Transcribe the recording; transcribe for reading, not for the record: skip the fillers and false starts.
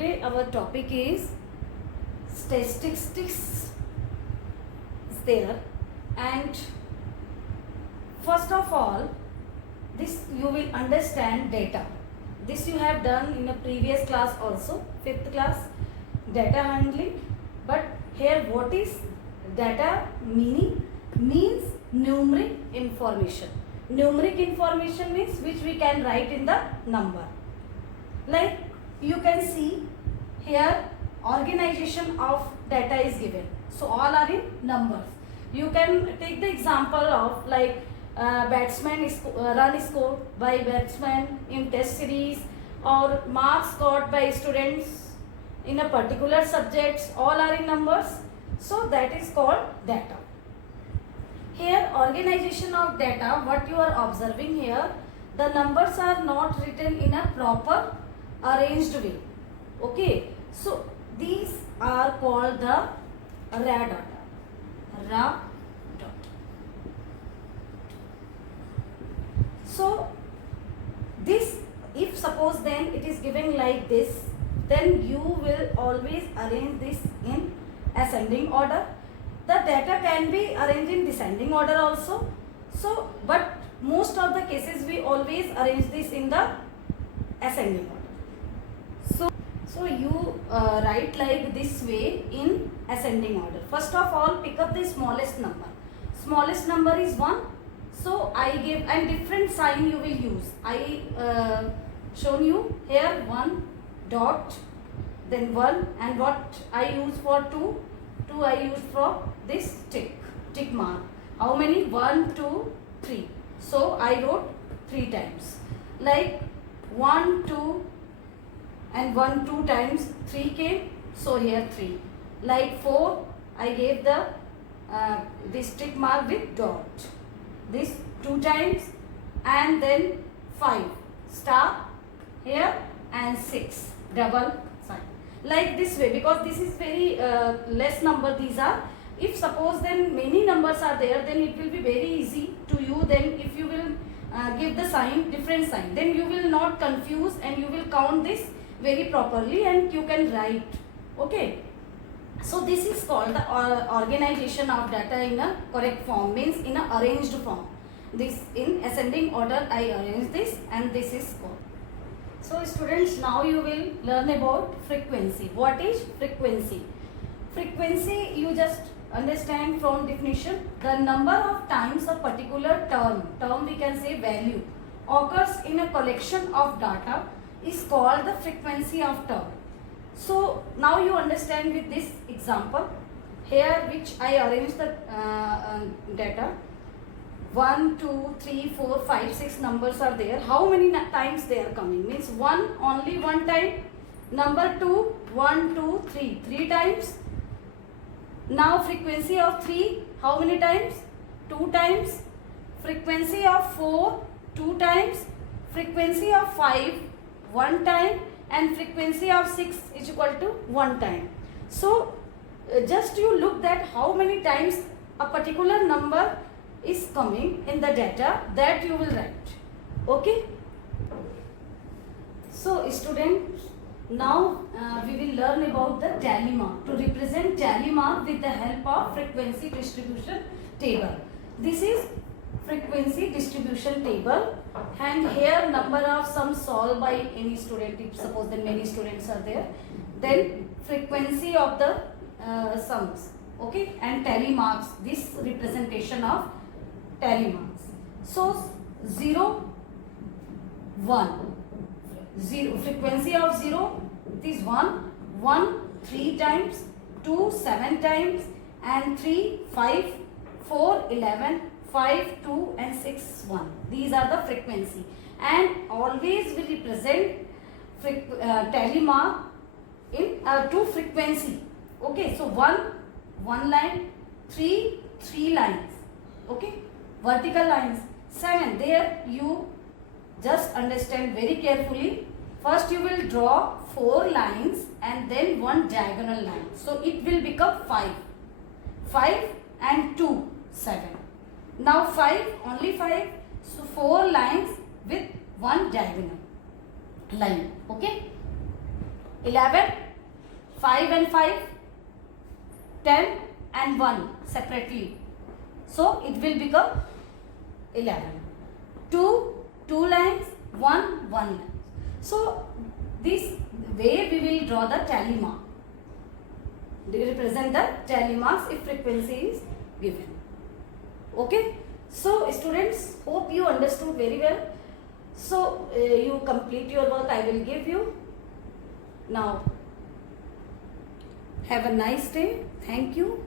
today our topic is statistics is there, and first of all this you will understand data. This you have done in a previous class also, 5th class, data handling. But here what is data meaning? Means numeric information. Numeric information means which we can write in the number. Like you can see here organization of data is given. So all are in numbers. You can take the example of like batsman run scored by batsman in test series, or marks scored by students in a particular subjects, all are in numbers. So that is called data. Here organization of data, what you are observing here, the numbers are not written in a proper arranged way. Okay, so these are called the raw data. Raw data. So this, if suppose then it is given like this, then you will always arrange this in ascending order. The data can be arranged in descending order also. So, but most of the cases we always arrange this in the ascending order. So you write like this way in ascending order. First of all, pick up the smallest number. Smallest number is 1. So I give, and different sign you will use. I shown you here 1 dot, then 1, and what I use for 2 I use for this tick mark. How many? 1, 2, 3. So I wrote 3 times. Like 1, 2 and 1, 2 times 3 came. So here 3. Like 4, I gave the this tick mark with dot. This 2 times, and then 5 star here, and 6 double sign. Like this way, because this is very less number these are. If suppose then many numbers are there, then it will be very easy to you. Then if you will give the sign, different sign, then you will not confuse and you will count this very properly and you can write. Okay. So this is called the organization of data in a correct form, means in a arranged form. This in ascending order I arrange this, and this is called. So students, now you will learn about frequency. What is frequency? Frequency you just understand from definition. The number of times a particular term we can say value, occurs in a collection of data is called the frequency of term. So now you understand with this example here, which I arrange the data. 1, 2, 3, 4, 5, 6 numbers are there. How many times they are coming? Means 1, only 1 time. Number 2, 1, 2, 3, 3 times. Now frequency of 3, how many times? 2 times. Frequency of 4, 2 times. Frequency of 5, 1 time. And frequency of 6 is equal to 1 time. So just you look that how many times a particular number is coming in the data, that you will write. Okay. So students, now we will learn about the tally mark. To represent tally mark with the help of frequency distribution table. This is frequency distribution table, and here number of sums solved by any student, if suppose that many students are there, then frequency of the sums. Okay, and tally marks, this representation of tally marks. So 0, 1, 0, frequency of 0, it is 1, 3 times, 2, 7 times, and 3, 5, 4, 11, 5, 2, and 6, 1. These are the frequency, and always we represent tally mark in to frequency. Okay, so 1 line, 3 lines. Okay, vertical lines, 7. There you just understand very carefully. First you will draw 4 lines and then 1 diagonal line. So it will become 5 and 2, 7. Now 5, only 5. So 4 lines with 1 diagonal line. Okay. 11, 5 and 5, 10 and 1 separately. So it will become 11. 2 lines, 1 line. So this way we will draw the tally mark. They represent the tally marks if frequency is given. Okay. So students, hope you understood very well. So you complete your work, I will give you. Now have a nice day. Thank you.